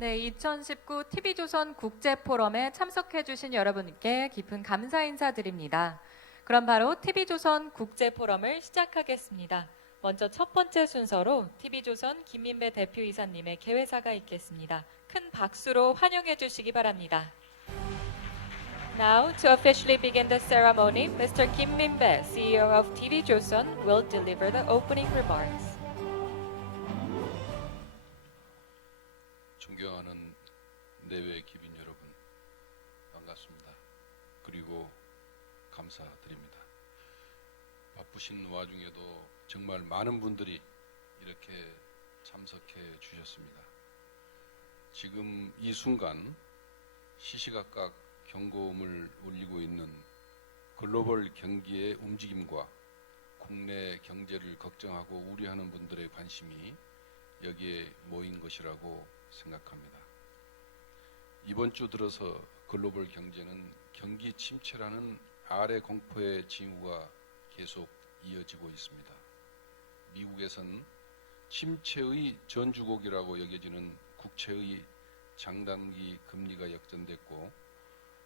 네, 2019 TV조선 국제포럼에 참석해주신 여러분께 깊은 감사 인사드립니다. 그럼 바로 TV조선 국제포럼을 시작하겠습니다. 먼저 첫 번째 순서로 TV조선 김민배 대표이사님의 개회사가 있겠습니다. 큰 박수로 환영해 주시기 바랍니다. Now, to officially begin the ceremony, Mr. Kim Min-bae, CEO of TV조선, will deliver the opening remarks. 존경하는 내외 기빈 여러분, 반갑습니다. 그리고 감사드립니다. 바쁘신 와중에도 정말 많은 분들이 이렇게 참석해 주셨습니다. 지금 이 순간 시시각각 경고음을 울리고 있는 글로벌 경기의 움직임과 국내 경제를 걱정하고 우려하는 분들의 관심이 여기에 모인 것이라고 생각합니다. 이번 주 들어서 글로벌 경제는 경기 침체라는 아래 공포의 징후가 계속 이어지고 있습니다. 미국에선 침체의 전주곡이라고 여겨지는 국채의 장단기 금리가 역전됐고,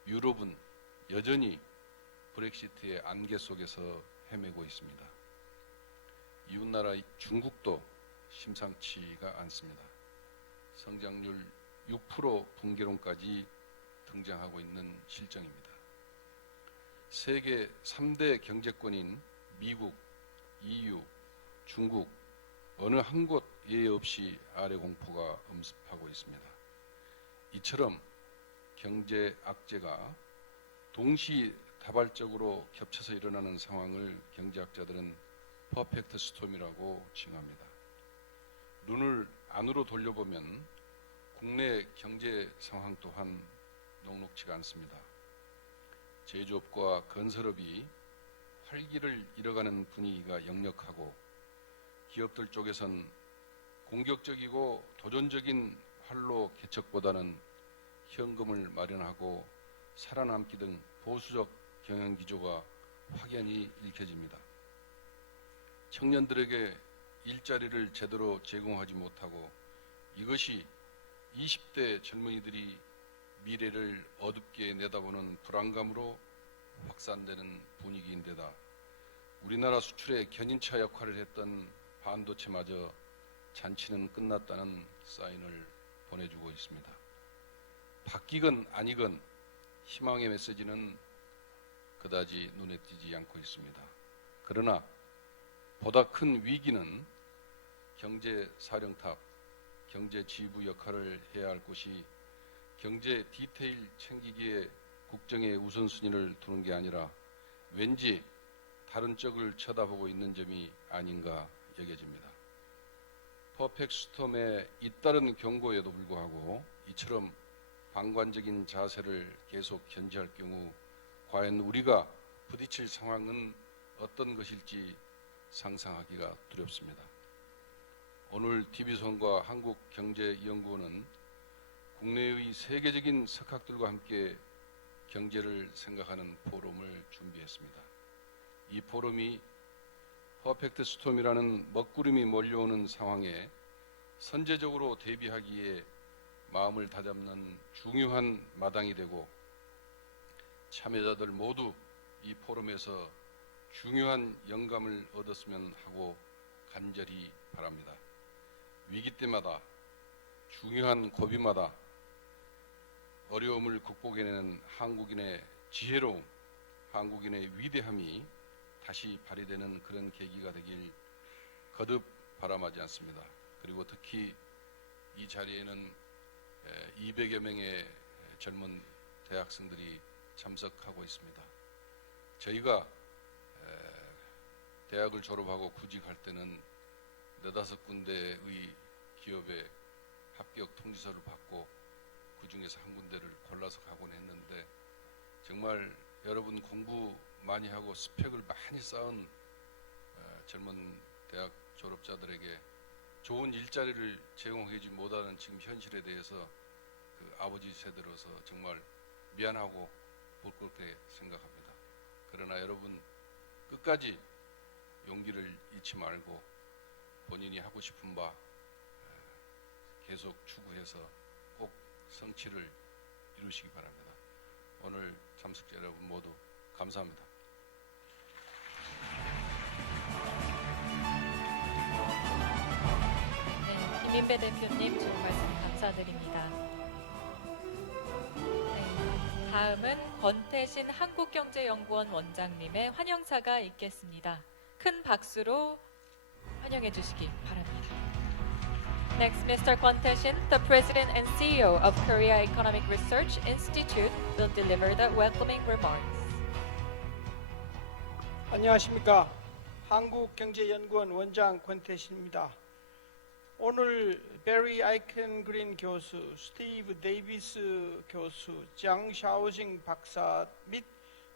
유럽은 여전히 브렉시트의 안개 속에서 헤매고 있습니다. 이웃나라 중국도 심상치가 않습니다. 성장률 6% 붕괴론까지 등장하고 있는 실정입니다. 세계 3대 경제권인 미국, EU, 중국 어느 한 곳 예외 없이 아래 공포가 엄습하고 있습니다. 이처럼 경제 악재가 동시다발적으로 겹쳐서 일어나는 상황을 경제학자들은 퍼펙트 스톰이라고 칭합니다. 눈을 안으로 돌려보면 국내 경제 상황 또한 녹록지가 않습니다. 제조업과 건설업이 활기를 잃어가는 분위기가 역력하고, 기업들 쪽에선 공격적이고 도전적인 활로 개척보다는 현금을 마련하고 살아남기 등 보수적 경영 기조가 확연히 읽혀집니다. 청년들에게 일자리를 제대로 제공하지 못하고, 이것이 20대 젊은이들이 미래를 어둡게 내다보는 불안감으로 확산되는 분위기인데다, 우리나라 수출의 견인차 역할을 했던 반도체마저 잔치는 끝났다는 사인을 보내주고 있습니다. 바뀌건 아니건 희망의 메시지는 그다지 눈에 띄지 않고 있습니다. 그러나 보다 큰 위기는 경제 사령탑, 경제 지휘부 역할을 해야 할 곳이 경제 디테일 챙기기에 국정의 우선순위를 두는 게 아니라 왠지 다른 쪽을 쳐다보고 있는 점이 아닌가 여겨집니다. 퍼펙트 스톰에 잇따른 경고에도 불구하고 이처럼 방관적인 자세를 계속 견지할 경우 과연 우리가 부딪힐 상황은 어떤 것일지 상상하기가 두렵습니다. 오늘 TV조선과 한국경제연구원은 국내의 세계적인 석학들과 함께 경제를 생각하는 포럼을 준비했습니다. 이 포럼이 퍼펙트 스톰이라는 먹구름이 몰려오는 상황에 선제적으로 대비하기에 마음을 다잡는 중요한 마당이 되고, 참여자들 모두 이 포럼에서 중요한 영감을 얻었으면 하고 간절히 바랍니다. 위기 때마다, 중요한 고비마다 어려움을 극복해내는 한국인의 지혜로움, 한국인의 위대함이 다시 발휘되는 그런 계기가 되길 거듭 바람하지 않습니다. 그리고 특히 이 자리에는 200여 명의 젊은 대학생들이 참석하고 있습니다. 저희가 대학을 졸업하고 구직할 때는 4-5군데의 기업에 합격 통지서를 받고 그 중에서 한 군데를 골라서 가곤 했는데, 정말 여러분 공부 많이 하고 스펙을 많이 쌓은 젊은 대학 졸업자들에게 좋은 일자리를 제공하지 못하는 지금 현실에 대해서 그 아버지 세대로서 정말 미안하고 부끄럽게 생각합니다. 그러나 여러분 끝까지 용기를 잃지 말고 본인이 하고 싶은 바 계속 추구해서 꼭 성취를 이루시기 바랍니다. 오늘 참석자 여러분 모두 감사합니다. 네, 김인배 대표님 좋은 말씀 감사드립니다. 네, 다음은 권태신 한국경제연구원 원장님의 환영사가 있겠습니다. 큰 박수로 환영해 주시기 바랍니다. Next, Mr. Kwon Tae-shin, the President and CEO of Korea Economic Research Institute, will deliver the welcoming remarks. 안녕하십니까. 한국경제연구원 원장 권태신입니다. 오늘 베리 아이켄 그린 교수, 스티브 데이비스 교수, 장 샤오징 박사 및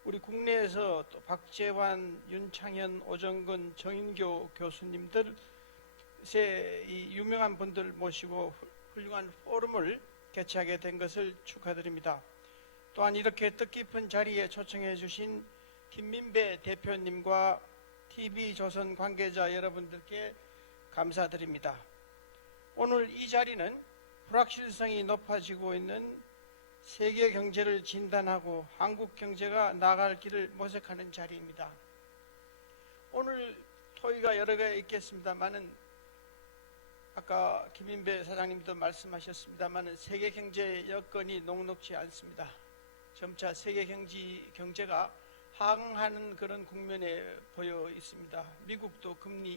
우리 국내에서 또 박재환, 윤창현, 오정근, 정인교 교수님들 이 유명한 분들 모시고 훌륭한 포럼을 개최하게 된 것을 축하드립니다. 또한 이렇게 뜻깊은 자리에 초청해 주신 김민배 대표님과 TV조선 관계자 여러분들께 감사드립니다. 오늘 이 자리는 불확실성이 높아지고 있는 세계 경제를 진단하고 한국 경제가 나아갈 길을 모색하는 자리입니다. 오늘 토의가 여러 개 있겠습니다만은 아까 김인배 사장님도 말씀하셨습니다만은 세계 경제 여건이 녹록지 않습니다. 점차 세계 경제가 하강하는 그런 국면에 보여 있습니다. 미국도 금리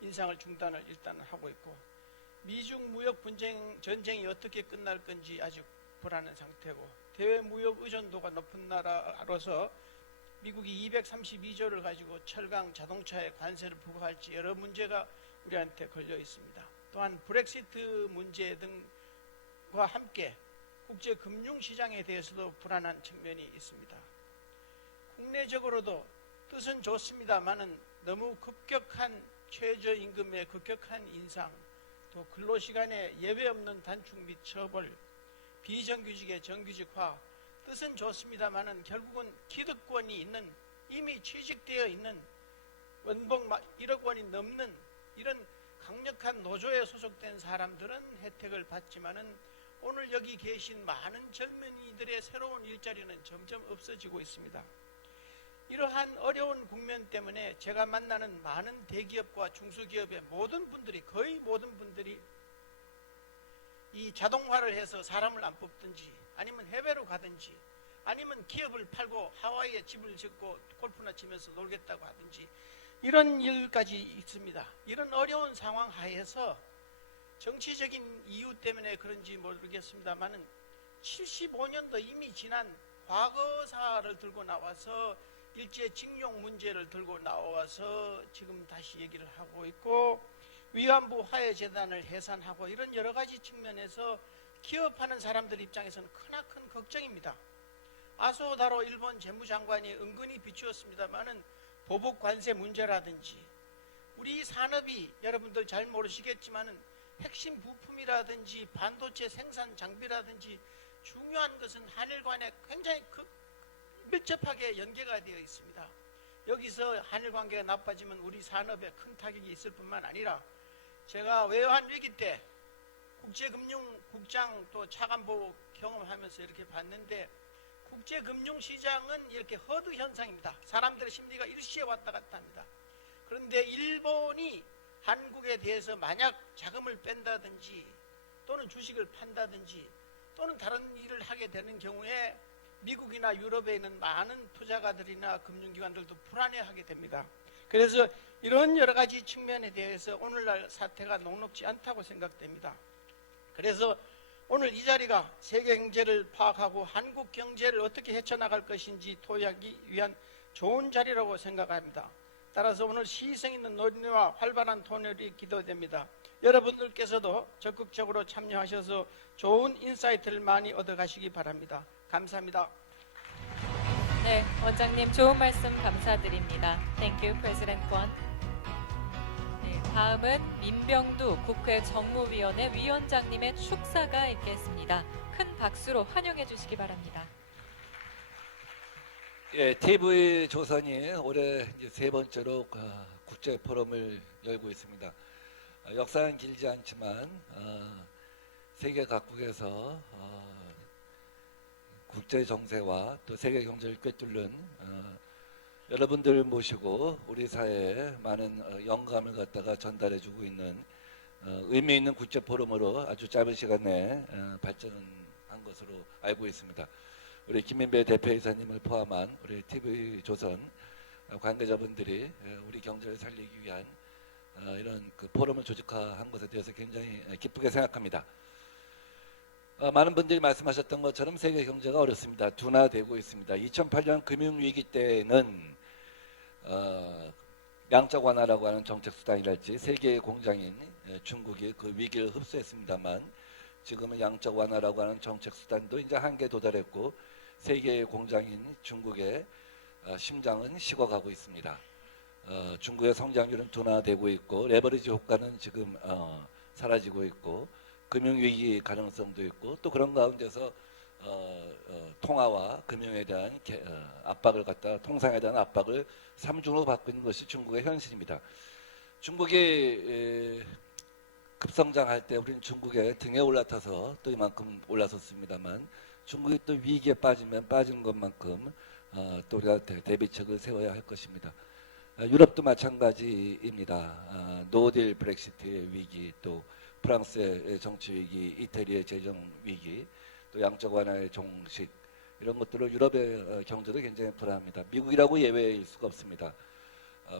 인상을 중단을 일단 하고 있고, 미중 무역 전쟁이 어떻게 끝날 건지 아직 불안한 상태고, 대외 무역 의존도가 높은 나라로서 미국이 232조를 가지고 철강 자동차에 관세를 부과할지 여러 문제가 우리한테 걸려 있습니다. 또한 브렉시트 문제 등과 함께 국제 금융시장에 대해서도 불안한 측면이 있습니다. 국내적으로도 뜻은 좋습니다만은 너무 급격한 최저임금의 급격한 인상, 또 근로시간의 예외 없는 단축 및 처벌, 비정규직의 정규직화, 뜻은 좋습니다만은 결국은 기득권이 있는, 이미 취직되어 있는 연봉 1억 원이 넘는 이런 강력한 노조에 소속된 사람들은 혜택을 받지만은 오늘 여기 계신 많은 젊은이들의 새로운 일자리는 점점 없어지고 있습니다. 이러한 어려운 국면 때문에 제가 만나는 많은 대기업과 중소기업의 모든 분들이, 거의 모든 분들이 이 자동화를 해서 사람을 안 뽑든지, 아니면 해외로 가든지, 아니면 기업을 팔고 하와이에 집을 짓고 골프나 치면서 놀겠다고 하든지 이런 일까지 있습니다. 이런 어려운 상황 하에서 정치적인 이유 때문에 그런지 모르겠습니다만은 75년도 이미 지난 과거사를 들고 나와서 일제징용 문제를 들고 나와서 지금 다시 얘기를 하고 있고, 위안부 화해재단을 해산하고 이런 여러 가지 측면에서 기업하는 사람들 입장에서는 크나큰 걱정입니다. 아소다로 일본 재무장관이 은근히 비추었습니다만은 보복 관세 문제라든지, 우리 산업이 여러분들 잘 모르시겠지만은 핵심 부품이라든지 반도체 생산 장비라든지 중요한 것은 한일 간에 굉장히 밀접하게 연계가 되어 있습니다. 여기서 한일 관계가 나빠지면 우리 산업에 큰 타격이 있을 뿐만 아니라, 제가 외환 위기 때 국제금융국장 또 차관보 경험하면서 이렇게 봤는데, 국제금융시장은 이렇게 허드 현상입니다. 사람들의 심리가 일시에 왔다 갔다 합니다. 그런데 일본이 한국에 대해서 만약 자금을 뺀다든지 또는 주식을 판다든지 또는 다른 일을 하게 되는 경우에 미국이나 유럽에 있는 많은 투자가들이나 금융기관들도 불안해하게 됩니다. 그래서 이런 여러 가지 측면에 대해서 오늘날 사태가 녹록지 않다고 생각됩니다. 그래서 오늘 이 자리가 세계 경제를 파악하고 한국 경제를 어떻게 헤쳐나갈 것인지 토의하기 위한 좋은 자리라고 생각합니다. 따라서 오늘 시의성 있는 논의와 활발한 토론이 기대됩니다. 여러분들께서도 적극적으로 참여하셔서 좋은 인사이트를 많이 얻어가시기 바랍니다. 감사합니다. 네, 원장님 좋은 말씀 감사드립니다. Thank you, President Kwon. 네, 다음은 민병두 국회 정무위원회 위원장님의 축사가 있겠습니다. 큰 박수로 환영해 주시기 바랍니다. 예, TV 조선이 올해 이제 세 번째로 국제 포럼을 열고 있습니다. 역사는 길지 않지만 세계 각국에서 국제 정세와 또 세계 경제를 꿰뚫는 여러분들 모시고 우리 사회에 많은 영감을 갖다가 전달해주고 있는 의미 있는 국제 포럼으로 아주 짧은 시간 내에 발전한 것으로 알고 있습니다. 우리 김민배 대표이사님을 포함한 우리 TV조선 관계자분들이 우리 경제를 살리기 위한 이런 그 포럼을 조직한 것에 대해서 굉장히 기쁘게 생각합니다. 많은 분들이 말씀하셨던 것처럼 세계 경제가 어렵습니다. 둔화되고 있습니다. 2008년 금융위기 때는 양적 완화라고 하는 정책 수단이랄지 세계의 공장인 중국이 그 위기를 흡수했습니다만 지금은 양적 완화라고 하는 정책 수단도 이제 한계에 도달했고 세계의 공장인 중국의 심장은 식어가고 있습니다. 중국의 성장률은 둔화되고 있고 레버리지 효과는 지금 사라지고 있고 금융위기 가능성도 있고 또 그런 가운데서 통화와 금융에 대한 압박을 갖다 통상에 대한 압박을 삼중으로 받고 있는 것이 중국의 현실입니다. 중국이 급성장할 때 우리는 중국의 등에 올라타서 또 이만큼 올라섰습니다만 중국이 또 위기에 빠지면 빠지는 것만큼 또 우리가 대비책을 세워야 할 것입니다. 유럽도 마찬가지입니다. 노딜 브렉시트의 위기, 또 프랑스의 정치 위기, 이태리의 재정 위기, 또 양적 완화의 종식 이런 것들로 유럽의 경제도 굉장히 불안합니다. 미국이라고 예외일 수가 없습니다.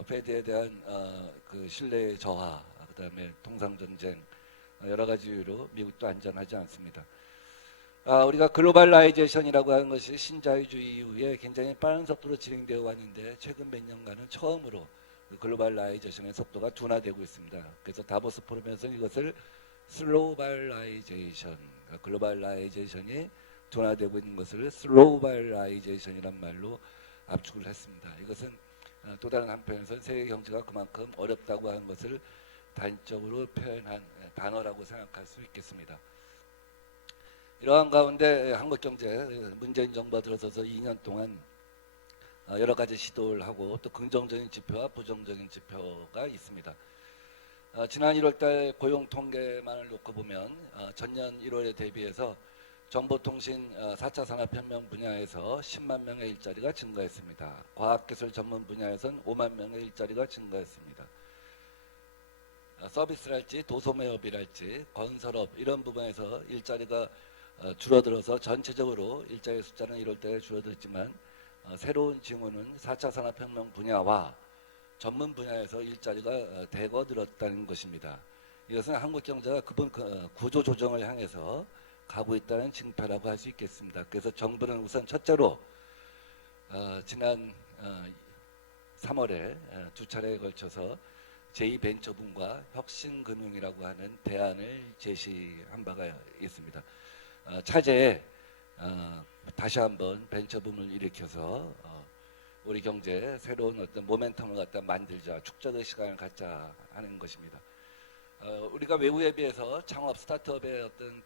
페드에 대한 그 신뢰의 저하, 그다음에 통상 전쟁 여러 가지 이유로 미국도 안전하지 않습니다. 우리가 글로벌라이제이션이라고 하는 것이 신자유주의 이후에 굉장히 빠른 속도로 진행되어 왔는데 최근 몇 년간은 처음으로 그 글로벌라이제이션의 속도가 둔화되고 있습니다. 그래서 다보스 포럼에서 이것을 슬로우발라이제이션, 글로벌라이제이션이 둔화되고 있는 것을 슬로우발라이제이션이란 말로 압축을 했습니다. 이것은 또 다른 한편에서는 세계 경제가 그만큼 어렵다고 하는 것을 단적으로 표현한 단어라고 생각할 수 있겠습니다. 이러한 가운데 한국 경제 문재인 정부가 들어서서 2년 동안 여러 가지 시도를 하고 또 긍정적인 지표와 부정적인 지표가 있습니다. 지난 1월달 고용 통계만을 놓고 보면 전년 1월에 대비해서 정보통신 4차 산업혁명 분야에서 10만 명의 일자리가 증가했습니다. 과학기술 전문 분야에서는 5만 명의 일자리가 증가했습니다. 서비스랄지 도소매업이랄지 건설업 이런 부분에서 일자리가 줄어들어서 전체적으로 일자리 숫자는 1월달에 줄어들었지만 새로운 징후는 4차 산업혁명 분야와 전문 분야에서 일자리가 대거 늘었다는 것입니다. 이것은 한국 경제가 구조 조정을 향해서 가고 있다는 징표라고 할 수 있겠습니다. 그래서 정부는 우선 첫째로 지난 3월에 두 차례에 걸쳐서 제2벤처분과 혁신금융이라고 하는 대안을 제시한 바가 있습니다. 차제에 다시 한번 벤처붐을 일으켜서 우리 경제에 새로운 어떤 모멘텀을 갖다 만들자, 축적의 시간을 갖자 하는 것입니다. 우리가 외국에 비해서 창업 스타트업의 어떤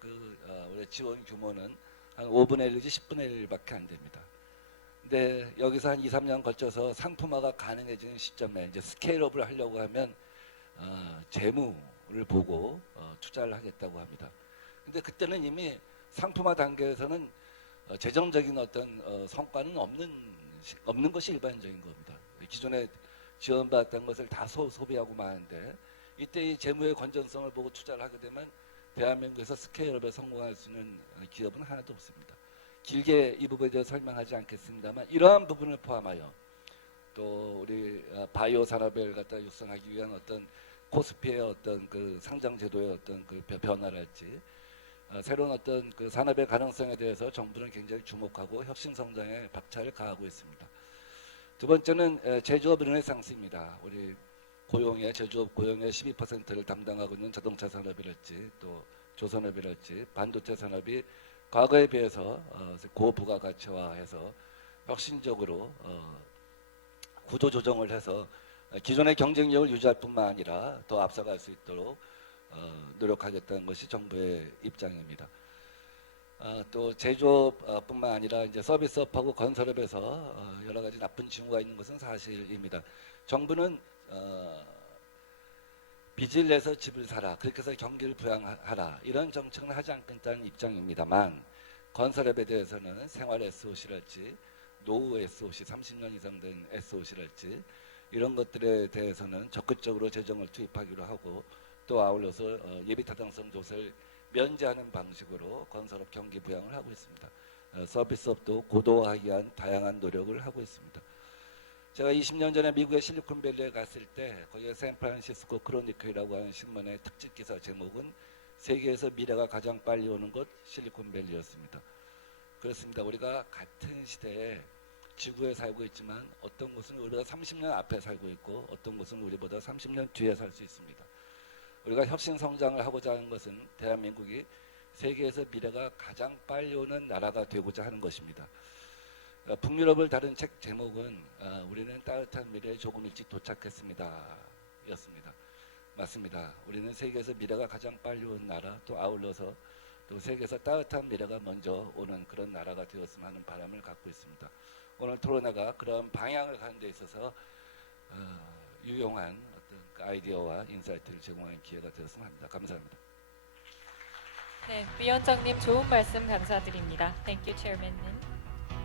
우리 지원 규모는 한 5분의 1 내지 10분의 1밖에 안 됩니다. 근데 여기서 한 2, 3년 걸쳐서 상품화가 가능해지는 시점에 이제 스케일업을 하려고 하면 재무를 보고 투자를 하겠다고 합니다. 근데 그때는 이미 상품화 단계에서는 재정적인 어떤 성과는 없는 것이 일반적인 겁니다. 기존에 지원받았던 것을 다 소비하고 마는데 이때 이 재무의 건전성을 보고 투자를 하게 되면 대한민국에서 스케일업에 성공할 수 있는 기업은 하나도 없습니다. 길게 이 부분에 대해서 설명하지 않겠습니다만 이러한 부분을 포함하여 또 우리 바이오 산업을 갖다 육성하기 위한 어떤 코스피의 어떤 그 상장 제도의 어떤 그 변화랄지 새로운 어떤 그 산업의 가능성에 대해서 정부는 굉장히 주목하고 혁신 성장에 박차를 가하고 있습니다. 두 번째는 제조업 르네상스입니다. 우리 제조업 고용의 12%를 담당하고 있는 자동차 산업이랄지 또 조선업이랄지 반도체 산업이 과거에 비해서 고부가가치화해서 혁신적으로 구조 조정을 해서 기존의 경쟁력을 유지할 뿐만 아니라 더 앞서갈 수 있도록 노력하겠다는 것이 정부의 입장입니다. 또 제조업뿐만 아니라 이제 서비스업하고 건설업에서 여러 가지 나쁜 징후가 있는 것은 사실입니다. 정부는 빚을 내서 집을 사라. 그렇게 해서 경기를 부양하라. 이런 정책은 하지 않겠다는 입장입니다만 건설업에 대해서는 생활 SOC랄지 노후 SOC 30년 이상 된 SOC랄지 이런 것들에 대해서는 적극적으로 재정을 투입하기로 하고 또 아울러서 예비타당성 조사를 면제하는 방식으로 건설업 경기 부양을 하고 있습니다. 서비스업도 고도화하기 위한 다양한 노력을 하고 있습니다. 제가 20년 전에 미국의 실리콘밸리에 갔을 때 거기에 샌프란시스코 크로니클이라고 하는 신문의 특집 기사 제목은 세계에서 미래가 가장 빨리 오는 곳 실리콘밸리였습니다. 그렇습니다. 우리가 같은 시대에 지구에 살고 있지만 어떤 곳은 우리보다 30년 앞에 살고 있고 어떤 곳은 우리보다 30년 뒤에 살 수 있습니다. 우리가 혁신 성장을 하고자 하는 것은 대한민국이 세계에서 미래가 가장 빨리 오는 나라가 되고자 하는 것입니다. 북유럽을 다룬 책 제목은 우리는 따뜻한 미래에 조금 일찍 도착했습니다 였습니다. 맞습니다. 우리는 세계에서 미래가 가장 빨리 온 나라 또 아울러서 또 세계에서 따뜻한 미래가 먼저 오는 그런 나라가 되었으면 하는 바람을 갖고 있습니다. 오늘 토론회가 그런 방향을 가는 데 있어서 유용한 어떤 아이디어와 인사이트를 제공하는 기회가 되었으면 합니다. 감사합니다. 네, 위원장님 좋은 말씀 감사드립니다. Thank you, Chairman.